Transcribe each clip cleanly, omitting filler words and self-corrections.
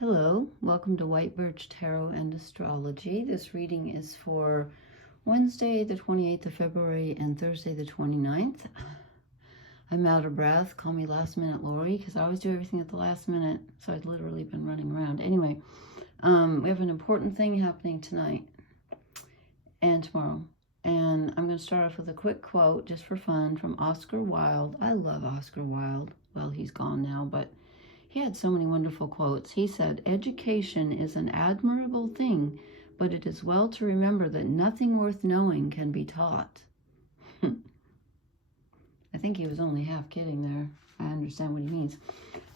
Hello, welcome to White Birch Tarot and Astrology. This reading is for Wednesday, the 28th of February and Thursday, the 29th. I'm out of breath. Call me last minute Lori, because I always do everything at the last minute. So I've literally been running around. Anyway, we have an important thing happening tonight and tomorrow. And I'm going to start off with a quick quote just for fun from Oscar Wilde. I love Oscar Wilde. Well, he's gone now, but he had so many wonderful quotes. He said, "Education is an admirable thing, but it is well to remember that nothing worth knowing can be taught." I think he was only half kidding there. I understand what he means.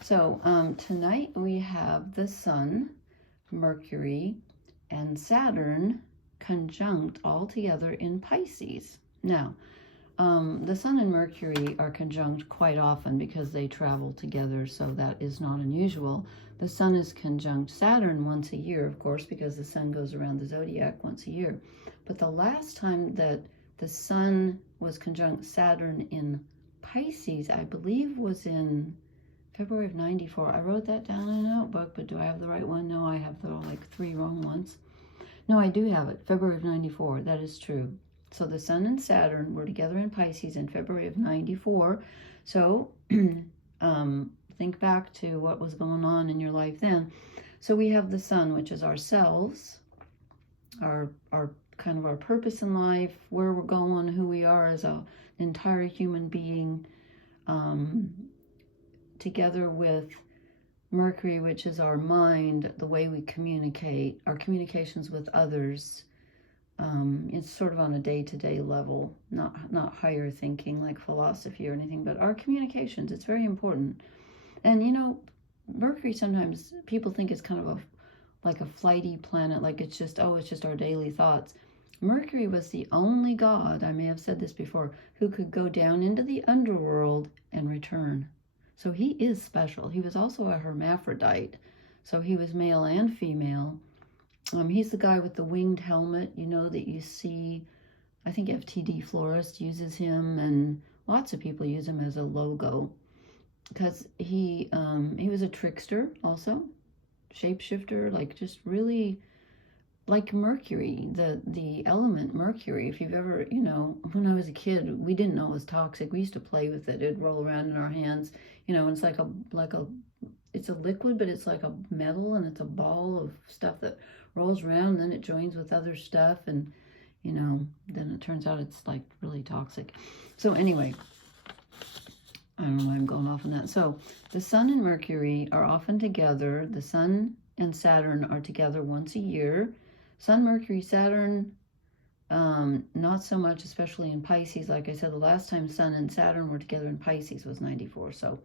So tonight we have the Sun, Mercury, and Saturn conjunct all together in Pisces. Now, the Sun and Mercury are conjunct quite often because they travel together, so that is not unusual. The Sun is conjunct Saturn once a year, of course, because the Sun goes around the zodiac once a year. But the last time that the Sun was conjunct Saturn in Pisces, I believe, was in February of 94. I wrote that down in a notebook, but do I have the right one? No, I have like 3 wrong ones. No, I do have it. February of 94. That is true. So the Sun and Saturn were together in Pisces in February of 94. So think back to what was going on in your life then. So we have the Sun, which is ourselves, our kind of our purpose in life, where we're going, who we are as an entire human being, together with Mercury, which is our mind, the way we communicate, our communications with others. It's sort of on a day-to-day level, not higher thinking like philosophy or anything, but our communications, it's very important. And you know, Mercury, sometimes people think it's kind of like a flighty planet, like it's just our daily thoughts. Mercury was the only god, I may have said this before, who could go down into the underworld and return. So he is special. He was also a hermaphrodite, so he was male and female. He's the guy with the winged helmet, you know, that you see. I think FTD Florist uses him, and lots of people use him as a logo, because he was a trickster also, shapeshifter, like just really like Mercury, the element Mercury. If you've ever, you know, when I was a kid, we didn't know it was toxic. We used to play with it. It'd roll around in our hands, you know, and it's it's a liquid, but it's like a metal, and it's a ball of stuff that rolls around, and then it joins with other stuff, and you know, then it turns out it's like really toxic. So anyway, I don't know why I'm going off on that. So the Sun and Mercury are often together. The Sun and Saturn are together once a year. Sun, Mercury, Saturn, not so much, especially in Pisces. Like I said, the last time Sun and Saturn were together in Pisces was 94. So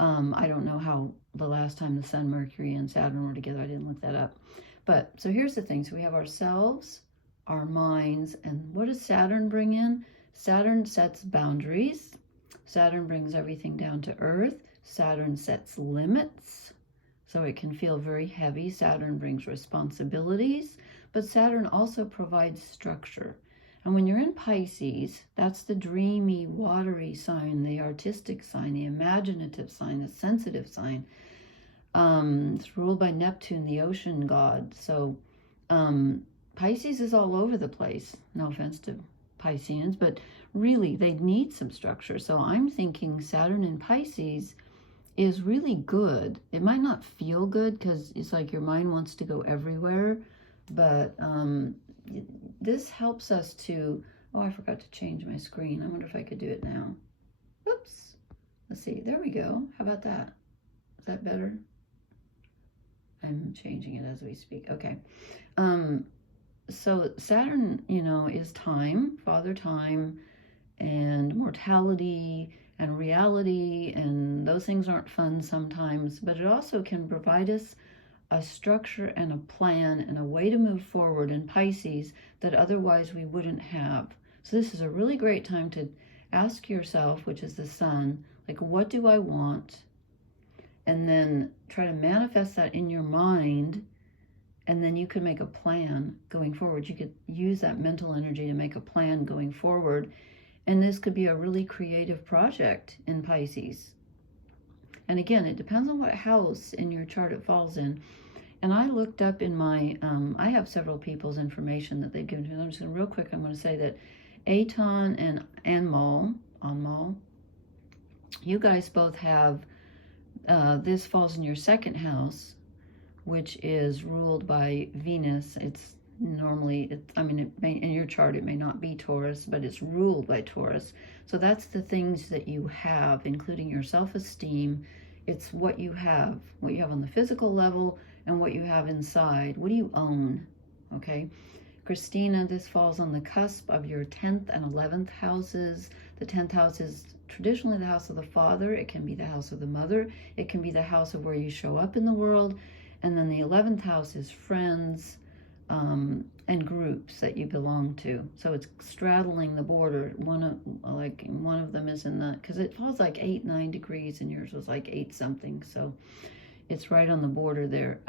I don't know how the last time the Sun, Mercury, and Saturn were together. I didn't look that up. But so here's the thing. So we have ourselves, our minds, and what does Saturn bring in? Saturn sets boundaries. Saturn brings everything down to earth. Saturn sets limits, so it can feel very heavy. Saturn brings responsibilities, but Saturn also provides structure. And when you're in Pisces, that's the dreamy, watery sign, the artistic sign, the imaginative sign, the sensitive sign. It's ruled by Neptune, the ocean god. So Pisces is all over the place. No offense to Pisceans, but really they need some structure. So I'm thinking Saturn in Pisces is really good. It might not feel good because it's like your mind wants to go everywhere, but this helps us to, oh, I forgot to change my screen. I wonder if I could do it now. Oops. Let's see. There we go. How about that? Is that better? I'm changing it as we speak. Okay. So Saturn, you know, is time, father time, and mortality and reality, and those things aren't fun sometimes, but it also can provide us a structure and a plan and a way to move forward in Pisces that otherwise we wouldn't have. So this is a really great time to ask yourself, which is the Sun, like, what do I want? And then try to manifest that in your mind, and then you could make a plan going forward. You could use that mental energy to make a plan going forward, and this could be a really creative project in Pisces. And again, it depends on what house in your chart it falls in. And I looked up in my, I have several people's information that they've given to me. I'm just going to real quick, I'm going to say that Aton and Anmol, you guys both have, this falls in your second house, which is ruled by Venus. It's normally, I mean, it may, in your chart, it may not be Taurus, but it's ruled by Taurus. So that's the things that you have, including your self-esteem. It's what you have on the physical level and what you have inside. What do you own? Okay. Christina, this falls on the cusp of your 10th and 11th houses. The 10th house is traditionally the house of the father. It can be the house of the mother. It can be the house of where you show up in the world. And then the 11th house is friends and groups that you belong to. So it's straddling the border. One of them is in the, because it falls like 8-9 degrees and yours was like 8 something. So it's right on the border there.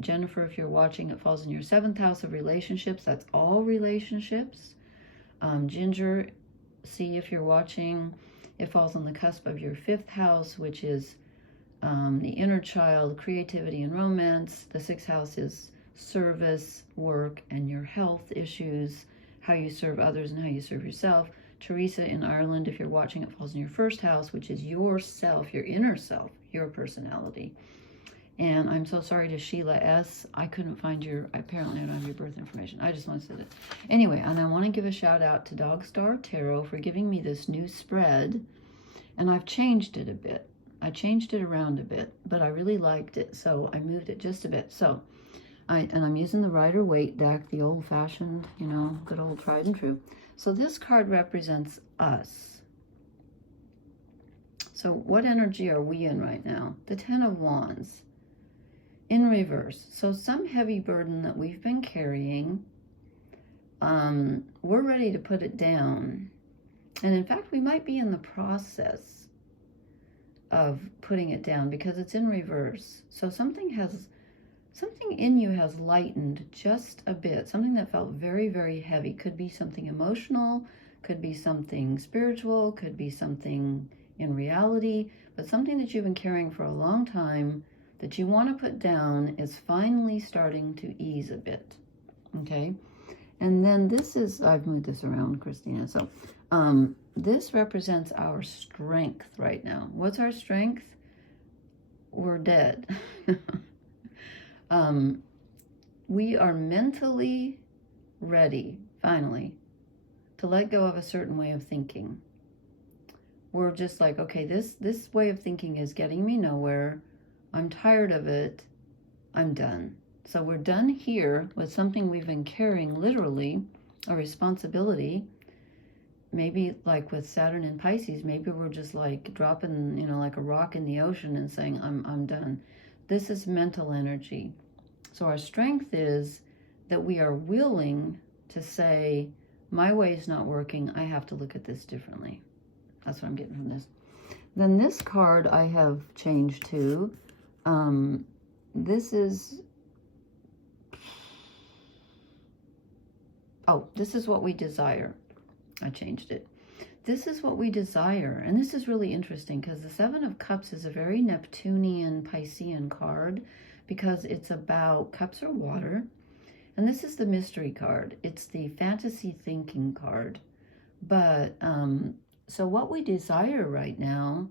Jennifer, if you're watching, it falls in your 7th house of relationships. That's all relationships. Ginger, see if you're watching, it falls on the cusp of your 5th house, which is the inner child, creativity and romance. The 6th house is service, work, and your health issues, how you serve others and how you serve yourself. Teresa in Ireland, if you're watching, it falls in your 1st house, which is yourself, your inner self, your personality. And I'm so sorry to Sheila S. I couldn't find your, apparently I don't have your birth information. I just want to say that. Anyway, and I want to give a shout out to Dogstar Tarot for giving me this new spread. And I've changed it a bit. I changed it around a bit, but I really liked it, so I moved it just a bit. So, I'm using the Rider-Waite deck, the old-fashioned, you know, good old tried and true. So this card represents us. So what energy are we in right now? The 10 of Wands in reverse. So some heavy burden that we've been carrying, we're ready to put it down. And in fact, we might be in the process of putting it down because it's in reverse. So something in you has lightened just a bit. Something that felt very, very heavy. Could be something emotional, could be something spiritual, could be something in reality, but something that you've been carrying for a long time that you want to put down is finally starting to ease a bit. Okay? And then this is, I've moved this around, Christina. So this represents our strength right now. What's our strength? We're dead. We are mentally ready, finally, to let go of a certain way of thinking. We're just like, okay, this way of thinking is getting me nowhere. I'm tired of it. I'm done. So we're done here with something we've been carrying, literally, a responsibility. Maybe like with Saturn and Pisces, maybe we're just like dropping, you know, like a rock in the ocean and saying, I'm done. This is mental energy. So our strength is that we are willing to say, my way is not working. I have to look at this differently. That's what I'm getting from this. Then this card I have changed to, this is what we desire. I changed it. This is what we desire. And this is really interesting because the 7 of Cups is a very Neptunian, Piscean card because it's about cups are water. And this is the mystery card. It's the fantasy thinking card. But, so what we desire right now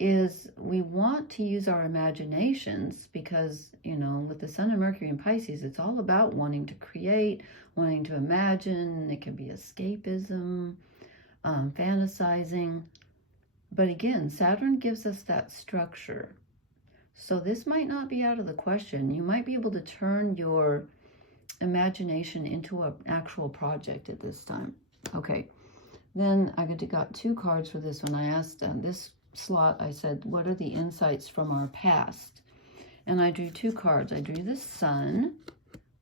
is we want to use our imaginations because, you know, with the Sun and Mercury in Pisces, it's all about wanting to create, wanting to imagine. It can be escapism, fantasizing. But again, Saturn gives us that structure. So this might not be out of the question. You might be able to turn your imagination into an actual project at this time. Okay. Then I got 2 cards for this one. I asked this slot, I said, what are the insights from our past? And I drew 2 cards. I drew the Sun,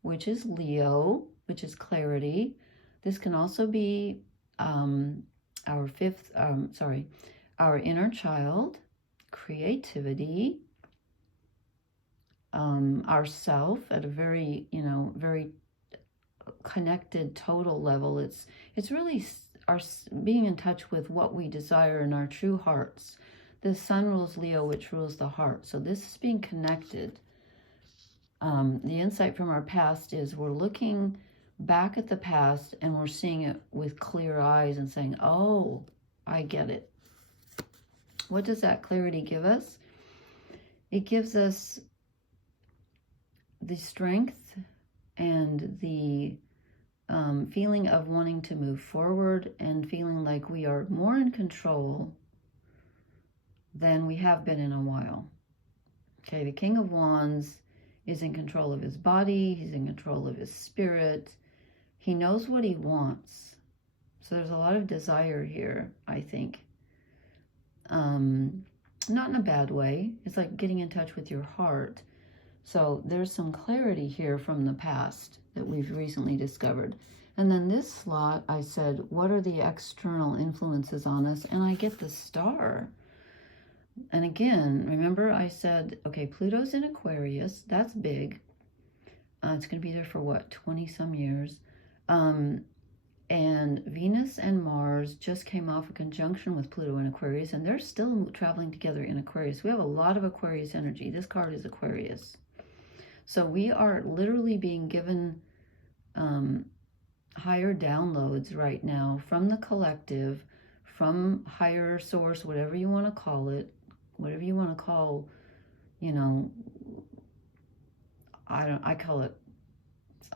which is Leo, which is clarity. This can also be our inner child, creativity, ourself at a very, you know, very connected total level. It's really our being in touch with what we desire in our true hearts. The sun rules Leo, which rules the heart. So this is being connected. The insight from our past is we're looking back at the past and we're seeing it with clear eyes and saying, oh, I get it. What does that clarity give us? It gives us the strength and the feeling of wanting to move forward and feeling like we are more in control than we have been in a while. Okay, the King of Wands is in control of his body. He's in control of his spirit. He knows what he wants. So there's a lot of desire here, I think. Not in a bad way. It's like getting in touch with your heart. So there's some clarity here from the past that we've recently discovered. And then this slot, I said, what are the external influences on us? And I get the Star. And again, remember I said, okay, Pluto's in Aquarius. That's big. It's going to be there for what, 20 some years. And Venus and Mars just came off a conjunction with Pluto in Aquarius, and they're still traveling together in Aquarius. We have a lot of Aquarius energy. This card is Aquarius. So we are literally being given higher downloads right now from the collective, from higher source, whatever you want to call it, whatever you want to call, you know, I call it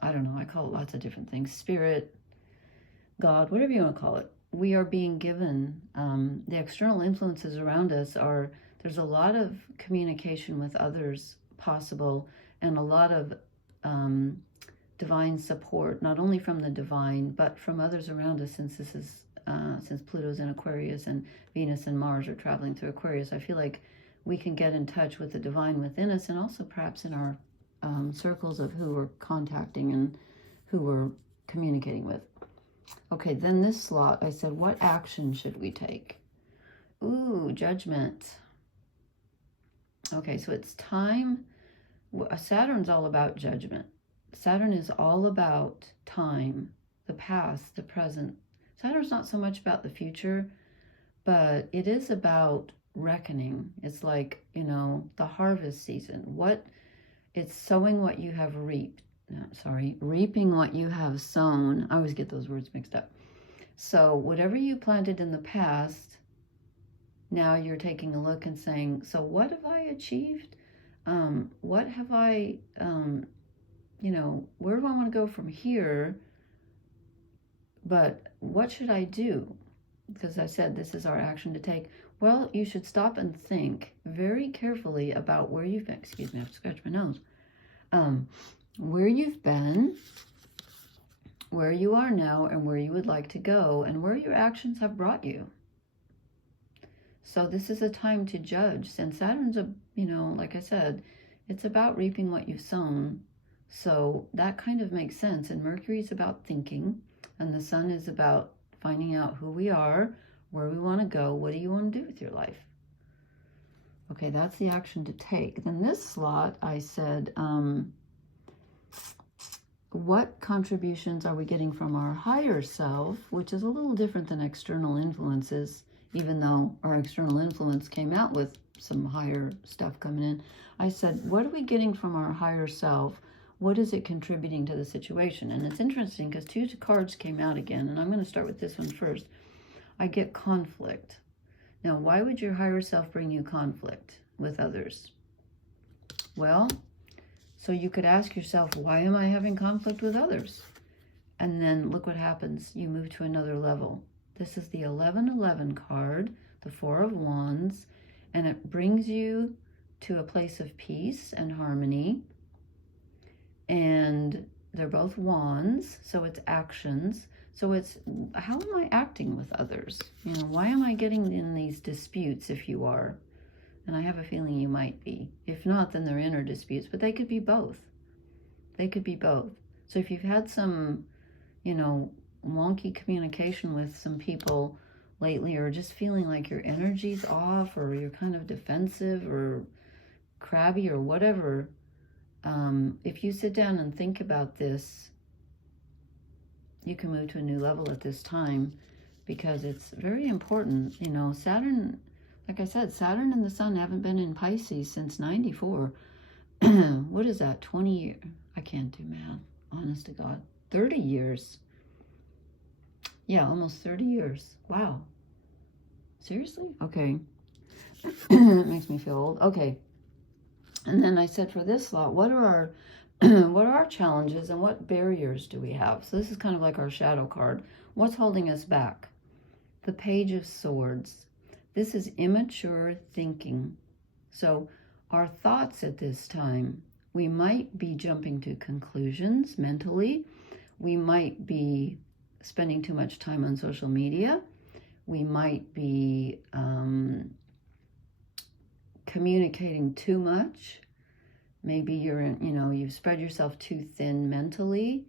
lots of different things. Spirit, God, whatever you want to call it. We are being given, the external influences around us are, there's a lot of communication with others possible, and a lot of divine support, not only from the divine, but from others around us, since this is, since Pluto's in Aquarius and Venus and Mars are traveling through Aquarius. I feel like we can get in touch with the divine within us, and also perhaps in our circles of who we're contacting and who we're communicating with. Okay, then this slot, I said, what action should we take? Ooh, Judgment. Okay, so it's time. Saturn's all about judgment. Saturn is all about time, the past, the present. Saturn's not so much about the future, but it is about reckoning. It's like, you know, the harvest season. It's sowing what you have reaped. Reaping what you have sown. I always get those words mixed up. So whatever you planted in the past, now you're taking a look and saying, so what have I achieved? What have I, you know, where do I want to go from here? But what should I do? Because I said this is our action to take. Well, you should stop and think very carefully about where you've been. Excuse me, I have to scratch my nose. Where you've been, where you are now, and where you would like to go, and where your actions have brought you. So this is a time to judge. And Saturn's you know, like I said, it's about reaping what you've sown. So that kind of makes sense. And Mercury's about thinking, and the Sun is about finding out who we are, where we want to go, what do you want to do with your life? Okay, that's the action to take. Then this slot, I said, what contributions are we getting from our higher self, which is a little different than external influences, even though our external influence came out with some higher stuff coming in. I said, what are we getting from our higher self? What is it contributing to the situation? And it's interesting because two cards came out again, and I'm going to start with this one first. I get conflict. Now, why would your higher self bring you conflict with others? Well, so you could ask yourself, why am I having conflict with others? And then look what happens. You move to another level. This is the 1111 card, the Four of Wands, and it brings you to a place of peace and harmony. And they're both wands, so it's actions. So it's, how am I acting with others? You know, why am I getting in these disputes if you are? And I have a feeling you might be. If not, then they're inner disputes, but they could be both. They could be both. So if you've had some, you know, wonky communication with some people lately, or just feeling like your energy's off, or you're kind of defensive or crabby or whatever, if you sit down and think about this, you can move to a new level at this time, because it's very important. You know, Saturn Like I said, Saturn and the Sun haven't been in Pisces since 94. What is that, 20 years? I can't do math, honest to God. 30 years. Yeah, almost 30 years. Wow. Seriously? Okay. It makes me feel old. Okay. And then I said for this lot, what are our what are our challenges and what barriers do we have? So this is kind of like our shadow card. What's holding us back? The Page of Swords. This is immature thinking. So our thoughts at this time, we might be jumping to conclusions mentally. We might be spending too much time on social media. We might be communicating too much. Maybe you're in, you've spread yourself too thin mentally.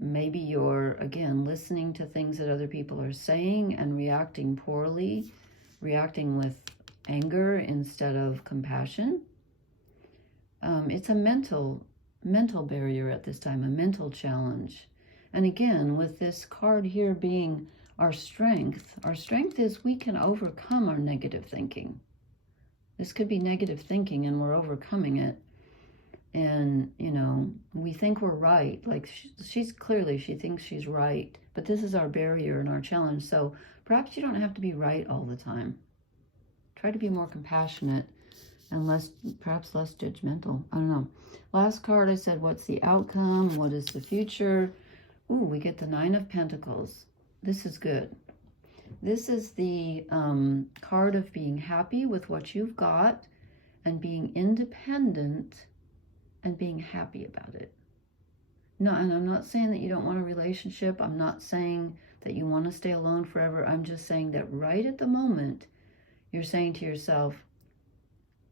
Maybe you're, again, listening to things that other people are saying and reacting poorly, reacting with anger instead of compassion. It's a mental barrier at this time, a mental challenge. And again, with this card here being our strength is we can overcome our negative thinking. This could be negative thinking and we're overcoming it. And, we think we're right. Like she thinks she's right. But this is our barrier and our challenge. So perhaps you don't have to be right all the time. Try to be more compassionate and perhaps less judgmental. I don't know. Last card I said, what's the outcome? What is the future? Ooh, we get the Nine of Pentacles. This is good. This is the card of being happy with what you've got and being independent and being happy about it. No, and I'm not saying that you don't want a relationship. I'm not saying that you want to stay alone forever. I'm just saying that right at the moment, you're saying to yourself,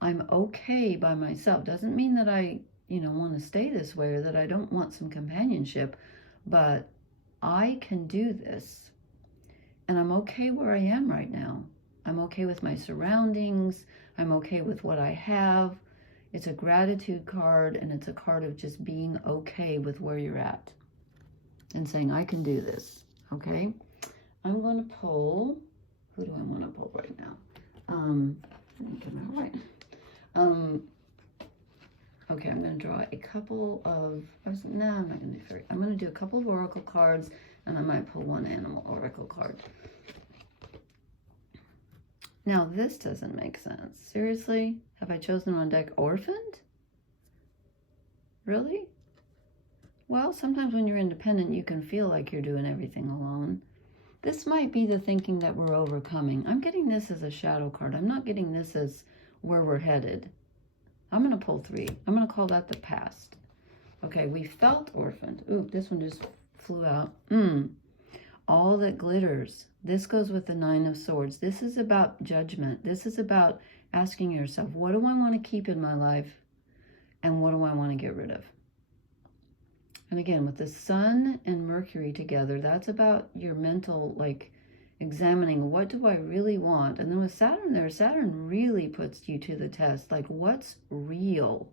I'm okay by myself. Doesn't mean that I, want to stay this way or that I don't want some companionship, but I can do this. And I'm okay where I am right now. I'm okay with my surroundings. I'm okay with what I have. It's a gratitude card, and it's a card of just being okay with where you're at and saying, I can do this, okay? I'm going to pull, who do I want to pull right now? Okay, I'm going to draw a couple of, no, I'm not going to do fairy. I'm going to do a couple of oracle cards, and I might pull one animal oracle card. Now, this doesn't make sense. Seriously? Have I chosen on deck orphaned? Really? Well, sometimes when you're independent, you can feel like you're doing everything alone. This might be the thinking that we're overcoming. I'm getting this as a shadow card. I'm not getting this as where we're headed. I'm going to pull 3. I'm going to call that the past. Okay, we felt orphaned. Ooh, this one just flew out. All that glitters. This goes with the Nine of Swords. This is about judgment. This is about asking yourself, what do I want to keep in my life? And what do I want to get rid of? And again, with the Sun and Mercury together, that's about your mental, examining, what do I really want? And then with Saturn there, Saturn really puts you to the test. Like, what's real?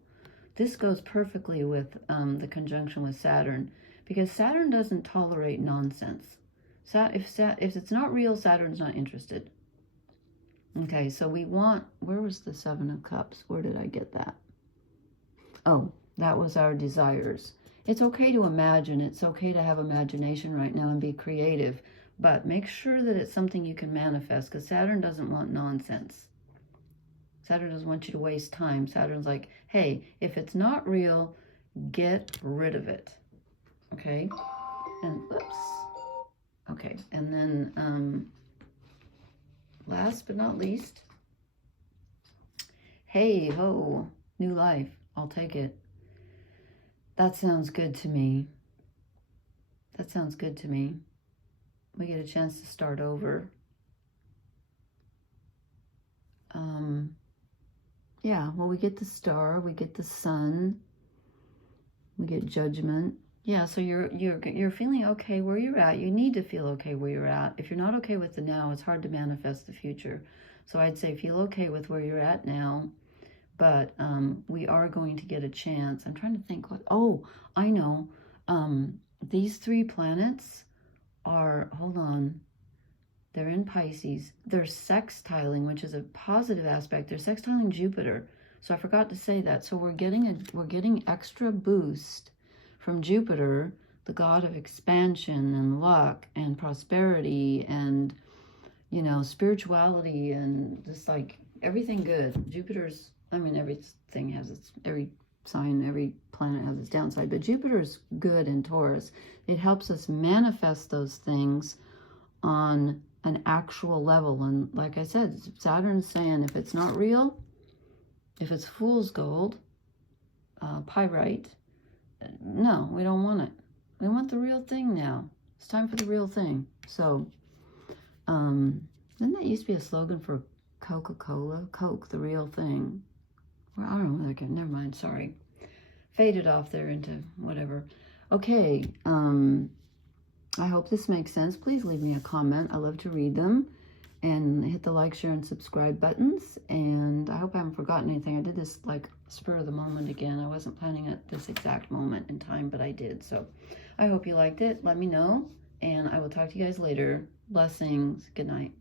This goes perfectly with the conjunction with Saturn, because Saturn doesn't tolerate nonsense. If it's not real, Saturn's not interested. Okay, so we want, where was the Seven of Cups? Where did I get that? Oh, that was our desires. It's okay to imagine. It's okay to have imagination right now and be creative, but make sure that it's something you can manifest, because Saturn doesn't want nonsense. Saturn doesn't want you to waste time. Saturn's like, hey, if it's not real, get rid of it. Okay? And, oops. Okay, and then last but not least, hey ho, new life, I'll take it. That sounds good to me. That sounds good to me. We get a chance to start over. Yeah, well, we get the star, we get the sun, we get judgment. Yeah, so you're feeling okay where you're at. You need to feel okay where you're at. If you're not okay with the now, it's hard to manifest the future. So I'd say feel okay with where you're at now. But we are going to get a chance. I'm trying to think what, oh, I know. These 3 planets are, hold on. They're in Pisces. They're sextiling, which is a positive aspect. They're sextiling Jupiter. So I forgot to say that. So we're getting extra boost from Jupiter, the god of expansion and luck and prosperity and, you know, spirituality and just like everything good. Jupiter's, I mean, everything has its, every sign, every planet has its downside, but Jupiter's good in Taurus. It helps us manifest those things on an actual level. And like I said, Saturn's saying if it's not real, if it's fool's gold, pyrite, no, we don't want it. We want the real thing now. It's time for the real thing. So, didn't that used to be a slogan for Coca-Cola? Coke, the real thing. Well, I don't know. Okay, never mind. Sorry. Faded off there into whatever. Okay. I hope this makes sense. Please leave me a comment. I love to read them. And hit the like, share, and subscribe buttons. And I hope I haven't forgotten anything. I did this like spur of the moment again. I wasn't planning at this exact moment in time, but I did. So I hope you liked it. Let me know. And I will talk to you guys later. Blessings. Good night.